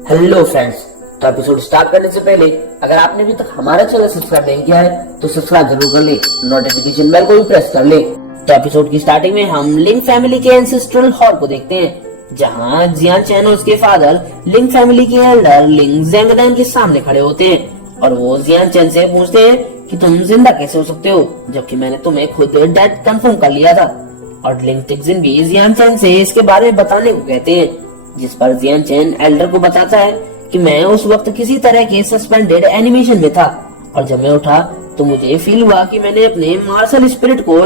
Hello friends, तो episode start करने से पहले अगर आपने अभी तक हमारा चैनल सब्सक्राइब नहीं किया है तो सब्सक्राइब जरूर कर ले, नोटिफिकेशन बेल को भी प्रेस कर ले। तो एपिसोड की स्टार्टिंग में हम लिंग फैमिली के एंसेस्ट्रल हॉल को देखते हैं, जहां जियान चैन और उसके फादर लिंग फैमिली के एल्डर लिंग ज़ेंगनैन के सामने खड़े होते हैं और वो जियान चैन से पूछते हैं कि तुम जिंदा कैसे हो सकते हो जबकि मैंने तुम्हें खुद डेड कंफर्म कर लिया था। और लिंग टिक्जिन भी जियान चैन से इसके बारे में बताने को कहते हैं, जिस पर जियान चैन एल्डर को बताता है कि मैं उस वक्त किसी तरह के सस्पेंडेड एनिमेशन में था और जब मैं उठा तो मुझे फील हुआ कि मैंने अपने मार्शल स्पिरिट को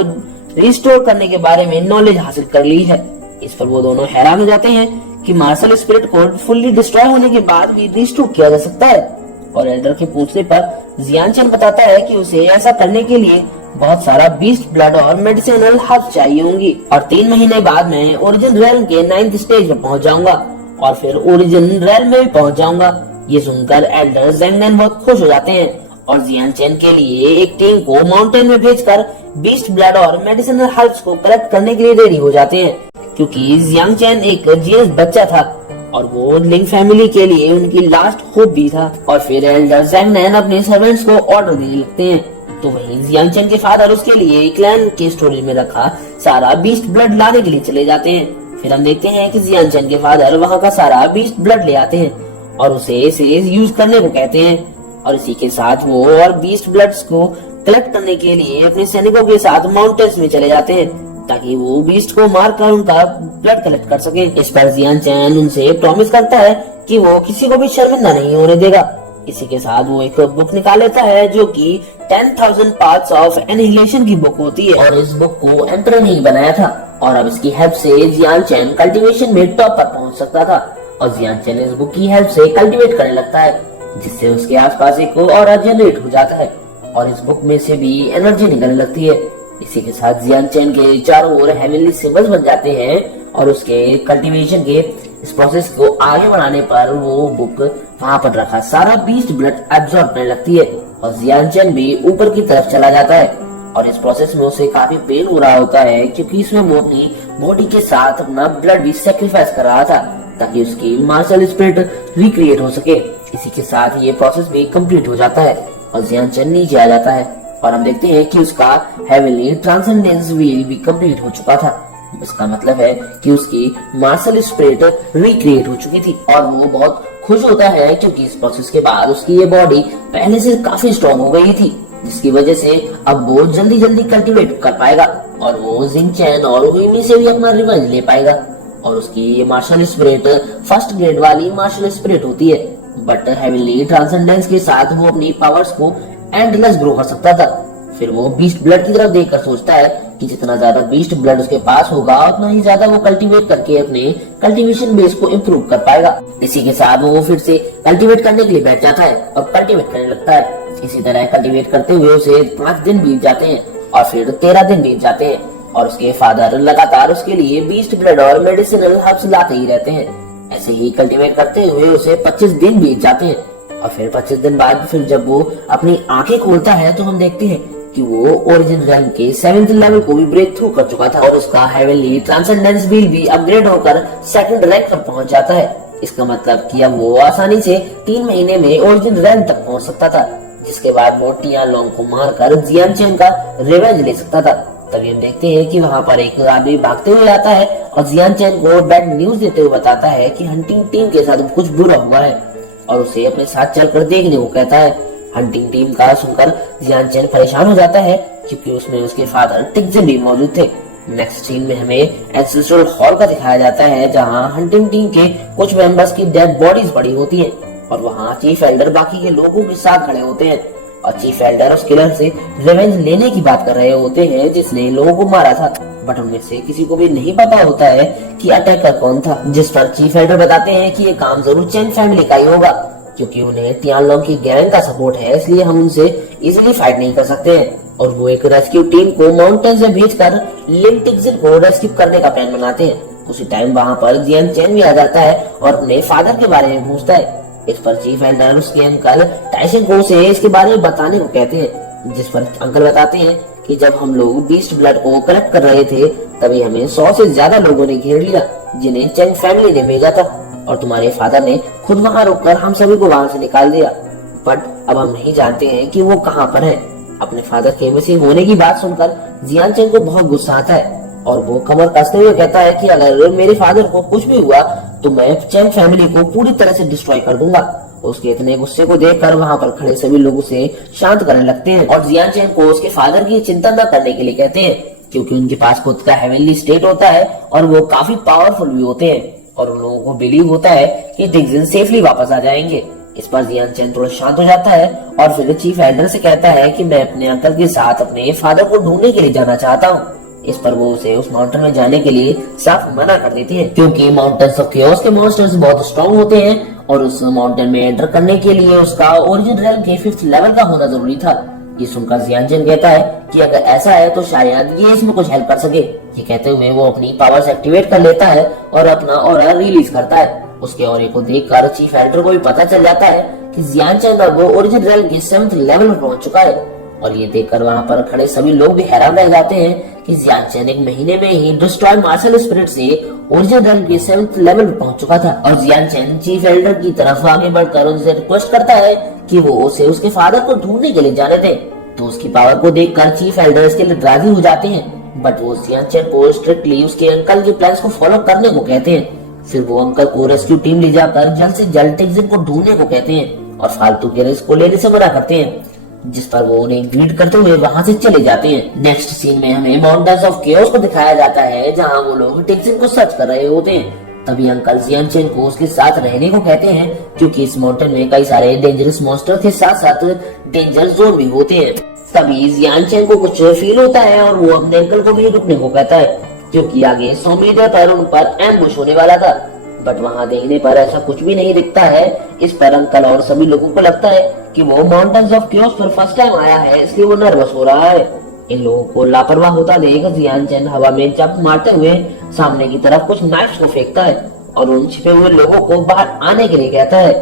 रिस्टोर करने के बारे में नॉलेज हासिल कर ली है। इस पर वो दोनों हैरान हो जाते हैं कि मार्शल स्पिरिट को फुल्ली डिस्ट्रॉय होने के बाद भी रिस्टोर किया जा सकता है। और एल्डर के पूछने पर जियान चैन बताता है कि उसे ऐसा करने के लिए बहुत सारा बीस्ट ब्लड और मेडिसिनल हर्ब चाहिए होंगी और 3 महीने बाद मैं ओरिजिन रेल्म के 9th स्टेज में पहुंच जाऊंगा और फिर ओरिजिन रेल्म में भी पहुंच जाऊंगा। ये सुनकर एल्डर ज़ेंगनैन बहुत खुश हो जाते हैं और जियान चैन के लिए एक टीम को माउंटेन में भेजकर बीस्ट ब्लड और मेडिसिनल हर्ब्स को कलेक्ट करने के लिए रेडी हो जाते हैं, क्योंकि जियान चैन एक जीनियस बच्चा था और वो लिंग फैमिली के लिए उनकी लास्ट होप भी था। और फिर एल्डर ज़ेंगनैन अपने सर्वेंट्स को ऑर्डर देने लगते हैं, तो वहीं जियान चैन के फादर उसके लिए क्लैन के स्टोरेज में रखा सारा बीस्ट ब्लड लाने के लिए चले जाते हैं। फिर हम देखते हैं कि जियान चैन के फादर वहां का सारा बीस्ट ब्लड ले आते हैं और उसे यूज करने को कहते हैं और इसी के साथ वो और बीस्ट ब्लड्स को कलेक्ट करने के लिए अपने सैनिकों के साथ माउंटेन्स में चले जाते हैं ताकि वो बीस्ट को मारकर उनका ब्लड कलेक्ट कर सके। इस पर जियान चैन उनसे प्रॉमिस करता है कि वो किसी को भी शर्मिंदा नहीं होने देगा। इसी के साथ वो एक बुक निकाल लेता है जो कि 10,000 पार्ट्स ऑफ एनिहिलेशन की बुक होती है और इस बुक को एम्परर ने ही बनाया था और अब इसकी हेल्प से जियान चैन कल्टीवेशन में टॉप पर पहुंच सकता था। और जियान चैन इस बुक की हेल्प से कल्टीवेट करने लगता है, जिससे उसके आसपास एक ऑरा जनरेट हो जाता है और इस बुक में से भी एनर्जी निकलने लगती है। इसी के साथ जियान चैन के चारों ओर हेवनली सिंबल्स बन जाते हैं और उसके कल्टीवेशन के इस प्रोसेस को आगे बढ़ाने पर वो बुक वहां पर रखा सारा बीस्ट ब्लड एब्सॉर्ब करने लगती है और जियान चैन भी ऊपर की तरफ चला जाता है। और इस प्रोसेस में उसे काफी पेन हो रहा होता है क्योंकि इसमें वो अपनी बॉडी के साथ अपना ब्लड भी सेक्रीफाइस कर रहा था ताकि उसकी मार्शल स्पिरिट रिक्रिएट हो सके। इसी के साथ ये प्रोसेस भी कंप्लीट हो जाता है और जियान चैन नीचे आ जाता है और हम देखते हैं कि उसका हेवनली ट्रांसेंडेंस व्हील भी कंप्लीट हो चुका था। इसका मतलब है कि उसकी मार्शल स्पिरिट रिक्रिएट हो चुकी थी और वो बहुत खुश होता है क्योंकि इस प्रोसेस के बाद उसकी ये बॉडी पहले से काफी स्ट्रॉन्ग हो गई थी, जिसकी वजह से अब वो जल्दी जल्दी कल्टीवेट कर पाएगा और वो जिंग चैन और हुईमी से भी अपना रिवेंज ले पाएगा। और उसकी ये मार्शल स्पिरिट फर्स्ट ग्रेड वाली मार्शल स्पिरिट होती है, बट हेवनली ट्रांसेंडेंस के साथ वो अपनी पावर्स को एंडलेस ग्रो कर सकता था। फिर वो बीस्ट ब्लड की तरफ देखकर सोचता है कि जितना ज्यादा बीस्ट ब्लड उसके पास होगा उतना ही ज्यादा वो कल्टीवेट करके अपने कल्टीवेशन बेस को इम्प्रूव कर पाएगा। इसी के साथ वो फिर से कल्टीवेट करने के लिए बैठ जाता है और कल्टीवेट करने लगता है। इसी तरह कल्टीवेट करते हुए उसे 5 दिन बीत जाते हैं और फिर 13 दिन बीत जाते हैं और उसके फादर लगातार उसके लिए बीस्ट ब्लड और मेडिसिनल हर्ब्स लाते ही रहते हैं। ऐसे ही कल्टीवेट करते हुए उसे 25 दिन बीत जाते हैं और फिर 25 दिन बाद फिर जब वो अपनी आंखें खोलता है तो हम देखते हैं कि वो ओरिजिन रैंक के 7th लेवल को भी ब्रेक थ्रू कर चुका था और उसका हेवनली ट्रांसेंडेंस व्हील भी अपग्रेड होकर 2nd रैंक पर पहुंच जाता है। इसका मतलब कि अब वो आसानी से 3 महीने में ओरिजिन रैंक तक पहुंच सकता था, जिसके बाद वो टियान लोंग को मारकर जियान चैन का रिवेंज ले सकता था। तभी हम देखते हैं कि वहाँ पर एक आदमी भागते हुए आता है और जियान चैन को बैड न्यूज देते हुए बताता है कि हंटिंग टीम के साथ कुछ बुरा हुआ है और उसे अपने साथ चलकर देखने को कहता है। हंटिंग टीम का सुनकर जियान चैन परेशान हो जाता है क्योंकि उसमें उसके फादर टिक्जिन भी मौजूद थे। नेक्स्ट सीन में हमें एंसेस्ट्रल हॉल का दिखाया जाता है जहां हंटिंग टीम के कुछ मेंबर्स की डेड बॉडीज पड़ी होती हैं और वहां चीफ एल्डर बाकी के लोगों के साथ खड़े होते हैं और चीफ एल्डर उस किलर से रिवेंज लेने की बात कर रहे होते हैं जिसने लोगों को मारा था, बट उनमें से किसी को भी नहीं पता होता है कि अटैकर कौन था। जिस पर चीफ एल्डर बताते हैं कि ये काम जरूर चैन फैमिली का ही होगा क्योंकि उन्हें टियानलोंग की गैंग का सपोर्ट है, इसलिए हम उनसे इजीली फाइट नहीं कर सकते हैं। और वो एक रेस्क्यू टीम को माउंटेन से भेजकर लिंग टिक्जिन को रेस्क्यू करने का प्लान बनाते हैं। उसी टाइम वहाँ पर जियान चैन भी आ जाता है और अपने फादर के बारे में पूछता है। इस पर चीफ एल्डर उसके अंकल टाइसन को से इसके बारे में बताने को कहते हैं, जिस पर अंकल बताते हैं कि जब हम लोग बीस्ट ब्लड को कलेक्ट कर रहे थे तभी हमें 100 से ज्यादा लोगों ने घेर लिया जिन्हें चैंग फैमिली ने भेजा था और तुम्हारे फादर ने खुद वहाँ रुककर हम सभी को वहाँ से निकाल दिया, बट अब हम नहीं जानते हैं कि वो कहाँ पर है। अपने फादर के मिसिंग होने की बात सुनकर जियान चैन को बहुत गुस्सा आता है और वो कमर कसते हुए कहता है कि अगर मेरे फादर को कुछ भी हुआ तो मैं चैन फैमिली को पूरी तरह से डिस्ट्रॉय कर दूंगा। उसके इतने गुस्से को देखकर वहाँ पर खड़े सभी लोग उसे शांत करने लगते हैं और जियान चैन को उसके फादर की चिंता न करने के लिए कहते हैं, क्योंकि उनके पास खुद का हेवनली स्टेट होता है और वो काफी पावरफुल भी होते हैं और उन लोगों को बिलीव होता है कि टिक्सन सेफली वापस आ जाएंगे। इस पर जियान चैन थोड़ा शांत हो जाता है और फिर चीफ एल्डर से कहता है कि मैं अपने अंकल के साथ अपने फादर को ढूंढने के लिए जाना चाहता हूँ। इस पर वो उसे उस माउंटेन में जाने के लिए साफ मना कर देती है, क्योंकि माउंटेन्स ऑफ केओस के मॉन्स्टर्स बहुत स्ट्रॉन्ग होते हैं और उस माउंटेन में एंटर करने के लिए उसका ओरिजिन रेलम के 5th लेवल का होना जरूरी था। ये सुनकर जियान चैन कहता है कि अगर ऐसा है तो शायद ये इसमें कुछ हेल्प कर सके। ये कहते हुए वो अपनी पावर्स एक्टिवेट कर लेता है और अपना ऑरा रिलीज करता है। उसके ऑरे को देखकर चीफ एल्डर को भी पता चल जाता है कि जियान चैन अब ओरिजिन रेलम के 7th लेवल पर पहुंच चुका है और ये देखकर वहाँ पर खड़े सभी लोग भी हैरान रह जाते हैं कि जियान चैन एक महीने में ही डिस्ट्रॉय मार्शल स्पिरिट से ओरिजिन रेलम के 7th लेवल पर पहुंच चुका था। और जियान चैन चीफ एल्डर की तरफ आगे बढ़कर उनसे रिक्वेस्ट करता है कि वो उसे उसके फादर को ढूंढने के लिए जाने दें। तो उसकी पावर को देखकर चीफ एल्डर इसके लिए राजी हो जाते हैं, बट वो जियान चैन को स्ट्रिक्टली उसके अंकल के प्लान्स को फॉलो करने को कहते हैं। फिर वो अंकल को रेस्क्यू टीम ले जाकर जल्द से जल्द टिक्सन को ढूंढने को कहते हैं और फालतू के रिस्क को लेने से मना करते हैं, जिस पर वो उन्हें ग्रीट करते हुए वहां से चले जाते हैं। नेक्स्ट सीन में हमें माउंटेन्स ऑफ केओस को दिखाया जाता है, जहां वो लोग टिक्सन को सर्च कर रहे होते हैं। तभी अंकल जियान चैन को उसके साथ रहने को कहते हैं, क्योंकि इस माउंटेन में कई सारे डेंजरस मॉन्स्टर के साथ साथ डेंजर जोन भी होते हैं। तभी जियान चैन को कुछ फील होता है और वो अपने अंकल को भी रुकने को कहता है, क्योंकि आगे 100 मीटर पर उन पर एम्बुश होने वाला था। बट वहां देखने पर ऐसा कुछ भी नहीं दिखता है। इस पर अंकल और सभी लोगों को लगता है कि वो माउंटेन्स ऑफ केओस पर फर्स्ट टाइम आया है, इसलिए वो नर्वस हो रहा है। इन लोगों को लापरवाह होता देख जियान चैन हवा में जंप मारते हुए सामने की तरफ कुछ नाइफ्स को फेंकता है और उन छिपे हुए लोगों को बाहर आने के लिए कहता है।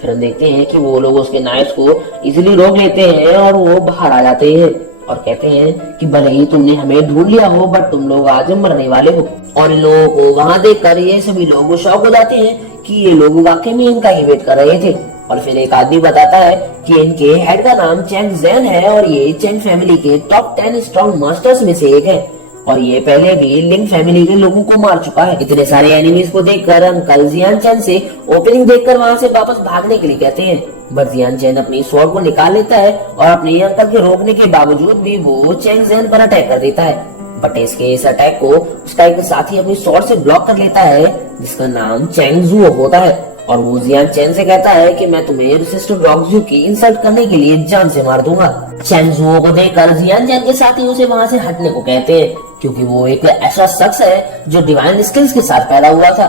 फिर हम देखते हैं कि वो लोग उसके नाइफ्स को इजीली रोक लेते हैं और वो बाहर आ जाते हैं और कहते हैं कि भले ही तुमने हमें ढूंढ लिया हो, बट तुम लोग आज मरने वाले हो। और इन लोगों को वहां देखकर ये सभी लोग शॉक हो जाते हैं कि ये लोग वाकई में इनका ही वेट कर रहे थे। और फिर एक आदमी बताता है कि इनके हेड का नाम चैंग ज़ेन है और ये चैंग फैमिली के टॉप 10 स्ट्रॉन्ग मास्टर्स में से एक है और ये पहले भी लिंग फैमिली के लोगों को मार चुका है। इतने सारे एनिमीज को देखकर अंकल जियान चैन से ओपनिंग देखकर वहां से वापस भागने के लिए कहते हैं, बट जियान चैन अपनी स्वॉर्ड को निकाल लेता है और अपने अंकल के रोकने के बावजूद भी वो चैंग ज़ेन पर अटैक कर देता है। बट इसके इस अटैक को उसका एक साथी अपनी स्वॉर्ड से ब्लॉक कर लेता है, जिसका नाम चैंग ज़ुओ होता है। और वो जियान चैन से कहता है कि मैं तुम्हें सिस्टर रॉकजू की इंसल्ट करने के लिए जान से मार दूंगा। चैंग ज़ुओ को देखकर जियान चैन के साथी उसे वहां से हटने को कहते हैं, क्योंकि वो एक ऐसा शख्स है जो डिवाइन स्किल्स के साथ पैदा हुआ था।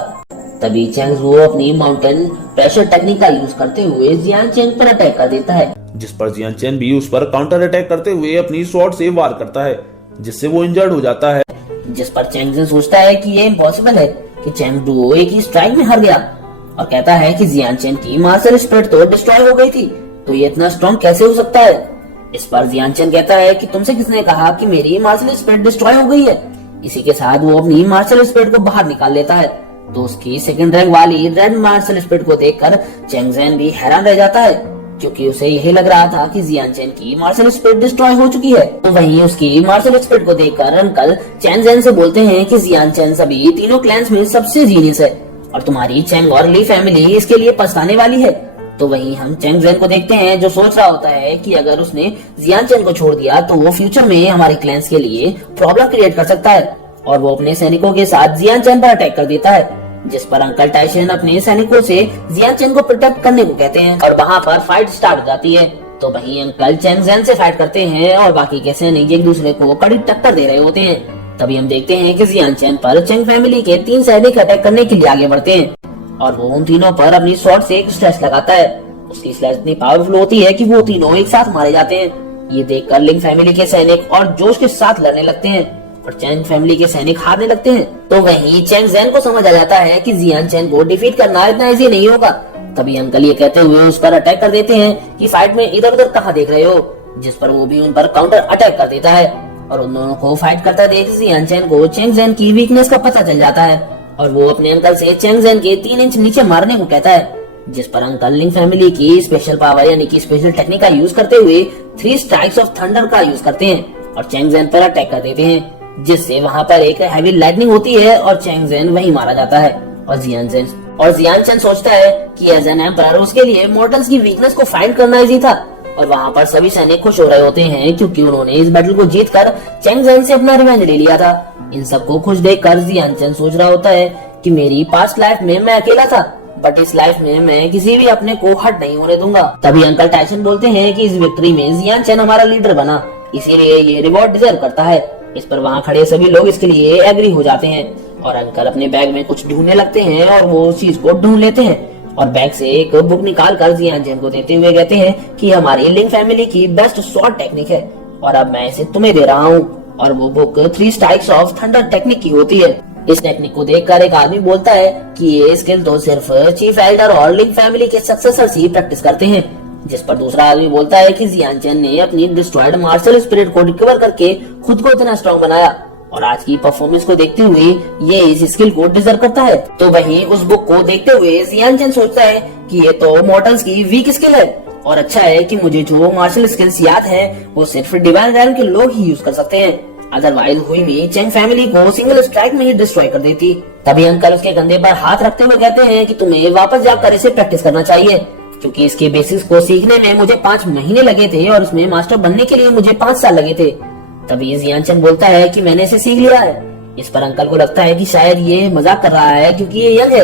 तभी चैंग ज़ुओ अपनी माउंटेन प्रेशर टेक्निक का यूज करते हुए जियान चैन पर अटैक कर देता है, जिस पर जियान चैन भी उस पर काउंटर अटैक करते हुए अपनी स्वॉर्ड से वार करता है, जिससे वो इंजर्ड हो जाता है। जिस पर चैंग ज़ेन सोचता है कि ये इम्पॉसिबल है कि चैंग ज़ुओ एक ही स्ट्राइक में हार गया और कहता है कि जियान चैन की मार्शल स्पिरिट तो डिस्ट्रॉय हो गई थी, तो ये इतना स्ट्रॉन्ग कैसे हो सकता है। इस पर जियान चैन कहता है कि तुमसे किसने कहा कि मेरी मार्शल स्पिरिट डिस्ट्रॉय हो गई है। इसी के साथ वो अपनी मार्शल स्पिरिट को बाहर निकाल लेता है, तो उसकी सेकंड रैंक वाली रेड मार्शल स्पिरिट को देखकर चैंग ज़ेन भी हैरान रह जाता है, क्योंकि उसे यही लग रहा था कि जियान चैन की मार्शल स्पिरिट डिस्ट्रॉय हो चुकी है। तो वहीं उसकी मार्शल स्पिरिट को देखकर अंकल चैंग ज़ेन से बोलते हैं कि जियान चैन सभी तीनों क्लैंस में सबसे जीनियस है और तुम्हारी चैंग और ली फैमिली इसके लिए पछताने वाली है। तो वहीं हम चैंग ज़ेन को देखते हैं जो सोच रहा होता है कि अगर उसने जियान चैन को छोड़ दिया तो वो फ्यूचर में हमारे क्लैंस के लिए प्रॉब्लम क्रिएट कर सकता है और वो अपने सैनिकों के साथ जियान चैन पर अटैक कर देता है, जिस पर अंकल टाइशन अपने सैनिकों से जियान चैन को प्रोटेक्ट करने को कहते हैं और वहाँ पर फाइट स्टार्ट हो जाती है। तो वहीं अंकल चैंग ज़ेन से फाइट करते हैं और बाकी के सैनिक एक दूसरे को कड़ी टक्कर दे रहे होते हैं। तभी हम देखते हैं कि जियान चैन पर चैंग फैमिली के 3 सैनिक अटैक करने के लिए आगे बढ़ते हैं और वो उन तीनों पर अपनी स्वॉर्ड से एक स्लैश लगाता है। उसकी स्लैश इतनी पावरफुल होती है कि वो तीनों एक साथ मारे जाते हैं। ये देखकर लिंग फैमिली के सैनिक और जोश के साथ लड़ने लगते हैं और चैंग फैमिली के सैनिक हारने लगते हैं। तो वहीं चैंग ज़ेन को समझ आ जाता है कि जियान चैन को डिफीट करना इतना इजी नहीं होगा। तभी अंकल ये कहते हुए उस पर अटैक कर देते हैं कि फाइट में इधर उधर कहाँ देख रहे हो, जिस पर वो भी उन पर काउंटर अटैक कर देता है और उन दोनों को फाइट करता देख जियान चैन को चैंग ज़ेन की वीकनेस का पता चल जाता है और वो अपने अंकल से चेंग जेन के 3 इंच नीचे मारने को कहता है, जिस पर अंकल लिंग फैमिली की स्पेशल पावर यानी कि स्पेशल टेक्निक का यूज करते हुए 3 स्ट्राइक्स ऑफ थंडर का यूज करते हैं और चेंग जेन पर अटैक कर देते हैं, जिससे वहां पर एक हैवी लाइटनिंग होती है और चेंग जेन वहीं मारा जाता है। और जियान चेन सोचता है कि एज एन एम्परर उसके लिए मॉर्टल्स की वीकनेस को फाइंड करना इजी था। और वहाँ पर सभी सैनिक खुश हो रहे होते हैं क्योंकि उन्होंने इस बैटल को जीतकर चेंग जेन से अपना रिवेंज ले लिया था। इन सबको खुश देखकर जियान चेन सोच रहा होता है कि मेरी पास्ट लाइफ में मैं अकेला था, बट इस लाइफ में मैं किसी भी अपने को हट नहीं होने दूंगा। तभी अंकल टाइसन बोलते हैं कि इस विक्ट्री में जियान चेन हमारा लीडर बना, इसीलिए ये रिवॉर्ड डिजर्व करता है। इस पर वहाँ खड़े सभी लोग इसके लिए एग्री हो जाते हैं और अंकल अपने बैग में कुछ ढूंढने लगते हैं और वो उस चीज को ढूंढ लेते हैं और बैग से एक बुक निकाल कर जियान चेन को देते हुए कहते हैं कि हमारी लिंग फैमिली की बेस्ट स्वॉर्ड टेक्निक है और अब मैं इसे तुम्हें दे रहा हूँ। और वो book 3 strikes of thunder technique की होती है। इस टेक्निक को देखकर एक आदमी बोलता है कि ये स्किल तो सिर्फ चीफ एल्डर और लिंग फैमिली के सक्सेसर्स ही प्रैक्टिस करते हैं। जिस पर दूसरा आदमी बोलता है कि जियान चेन ने अपनी डिस्ट्रॉयड मार्शल स्पिरिट को रिकवर करके खुद को इतना स्ट्रॉन्ग बनाया और आज की परफॉर्मेंस को देखते हुए ये इस स्किल को डिजर्व करता है। तो वहीं उस बुक को देखते हुए जियान चेन सोचता है कि ये तो मॉर्टल्स की वीक स्किल है और अच्छा है कि मुझे जो मार्शल स्किल्स याद है वो सिर्फ डिवाइन रैंक के लोग ही यूज कर सकते हैं, अदरवाइज हुई में चेंग फैमिली को सिंगल स्ट्राइक में ही डिस्ट्रॉय कर देती। तभी अंकल उसके कंधे पर हाथ रखते हुए कहते हैं कि तुम्हें वापस जाकर इसे प्रैक्टिस करना चाहिए, क्योंकि इसके बेसिक्स को सीखने में मुझे 5 महीने लगे थे और इसमें मास्टर बनने के लिए मुझे 5 साल लगे थे। तभी जियान चेन बोलता है कि मैंने इसे सीख लिया है। इस पर अंकल को लगता है कि शायद ये मजाक कर रहा है क्योंकि ये यंग है,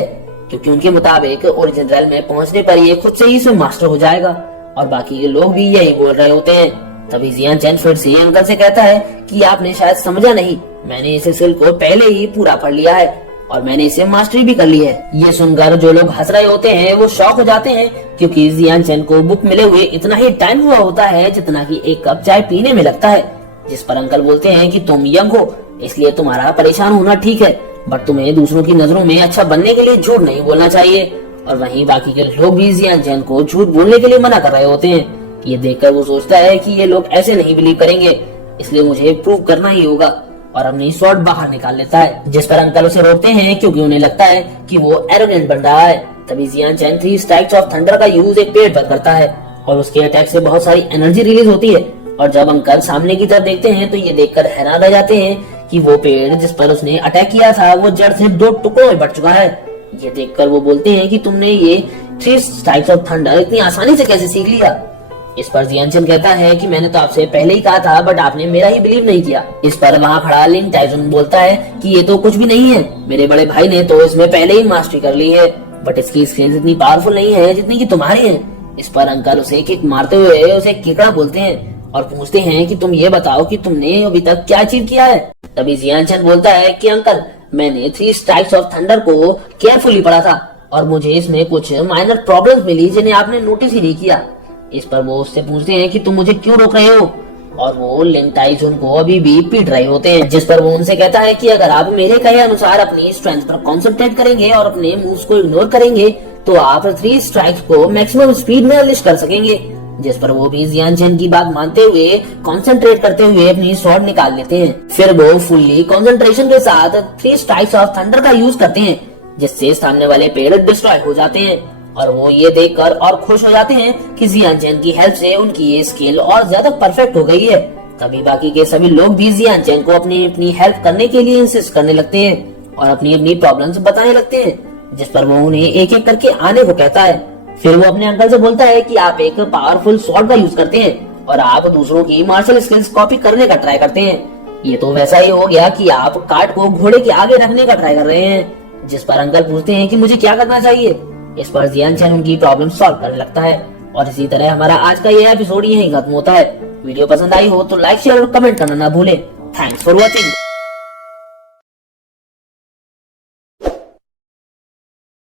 क्योंकि उनके मुताबिक ओरिजिन रेल में पहुंचने पर ये खुद से ही इसमें मास्टर हो जाएगा और बाकी के लोग भी यही बोल रहे होते हैं। तभी जियान चेन फिर से अंकल से कहता है कि आपने शायद समझा नहीं, मैंने इस स्किल को पहले ही पूरा पढ़ लिया है और मैंने इसे मास्टरी भी कर ली है। ये सुनकर जो लोग हंस रहे होते हैं वो शॉक हो जाते हैं, क्योंकि जियान चेन को बुक मिले हुए इतना ही टाइम हुआ होता है जितना कि एक कप चाय पीने में लगता है। जिस पर अंकल बोलते हैं कि तुम यंग हो इसलिए तुम्हारा परेशान होना ठीक है, बट तुम्हें दूसरों की नजरों में अच्छा बनने के लिए झूठ नहीं बोलना चाहिए। और वहीं बाकी के लोग भी जियान चेन को झूठ बोलने के लिए मना कर रहे होते हैं। ये देखकर वो सोचता है कि ये लोग ऐसे नहीं बिलीव करेंगे, इसलिए मुझे प्रूव करना ही होगा और अपनी स्वॉर्ड बाहर निकाल लेता है। जिस पर अंकल उसे रोकते हैं क्योंकि उन्हें लगता है कि वो एरोगेंट बन रहा है। तभी जियान चेन 3 स्ट्राइक्स ऑफ थंडर का यूज एक पेड़ पर करता है और उसके अटैक से बहुत सारी एनर्जी रिलीज होती है। और जब अंकल सामने की तरफ देखते हैं तो ये देखकर हैरान रह जाते हैं कि वो पेड़ जिस पर उसने अटैक किया था वो जड़ से 2 टुकड़ों में बट चुका है। ये देखकर वो बोलते हैं कि तुमने ये 3 स्ट्राइक्स ऑफ थंडर इतनी आसानी से कैसे सीख लिया। इस पर जियान चेन कहता है कि मैंने तो आपसे पहले ही कहा था, बट आपने मेरा ही बिलीव नहीं किया। इस पर वहाँ खड़ा लिंग टाइसन बोलता है कि ये तो कुछ भी नहीं है, मेरे बड़े भाई ने तो इसमें पहले ही मास्टरी कर ली है, बट इसकी स्किल्स इतनी पावरफुल नहीं है जितनी की तुम्हारी है। इस पर अंकल उसे किक मारते हुए उसे केकड़ा बोलते हैं और पूछते हैं कि तुम ये बताओ कि तुमने अभी तक क्या अचीव किया है। तभी जियान चेन बोलता है कि अंकल मैंने 3 स्ट्राइक्स ऑफ थंडर को केयरफुली पढ़ा था और मुझे इसमें कुछ माइनर प्रॉब्लम्स मिली जिन्हें आपने नोटिस ही नहीं किया। इस पर वो उससे पूछते हैं कि तुम मुझे क्यों रोक रहे हो, और वो लिंग टाइसन को अभी भी पीट रहे होते हैं। जिस पर वो उनसे कहता है कि अगर आप मेरे कहे अनुसार अपनी स्ट्रेंथ पर कॉन्सेंट्रेट करेंगे और अपने मूव्स को इग्नोर करेंगे तो आप 3 स्ट्राइक्स को मैक्सिमम स्पीड में अनलिश कर सकेंगे। जिस पर वो भी जियान चेन की बात मानते हुए कंसंट्रेट करते हुए अपनी स्वॉर्ड निकाल लेते हैं। फिर वो फुल्ली कंसंट्रेशन के साथ 3 स्ट्राइक्स ऑफ थंडर का यूज करते हैं, जिससे सामने वाले पेड़ डिस्ट्रॉय हो जाते हैं। और वो ये देखकर और खुश हो जाते हैं कि जियान चेन की हेल्प से उनकी ये स्किल और ज्यादा परफेक्ट हो गई है। तभी बाकी के सभी लोग भी जियान चेन को अपनी हेल्प करने के लिए इंसिस्ट करने लगते हैं और अपनी प्रॉब्लम्स बताने लगते हैं, जिस पर वो उन्हें एक एक करके आने को कहता है। फिर वो अपने अंकल से बोलता है कि आप एक पावरफुल स्वॉर्ड का यूज करते हैं और आप दूसरों की मार्शल स्किल्स कॉपी करने का ट्राई करते हैं। ये तो वैसा ही हो गया कि आप कार्ड को घोड़े के आगे रखने का ट्राई कर रहे हैं। जिस पर अंकल पूछते हैं कि मुझे क्या करना चाहिए। इस पर जियान चेन उनकी प्रॉब्लम सॉल्व करने लगता है और इसी तरह हमारा आज का ये एपिसोड यहीं खत्म होता है। वीडियो पसंद आई हो तो लाइक शेयर और कमेंट करना ना भूलें। Thanks for watching.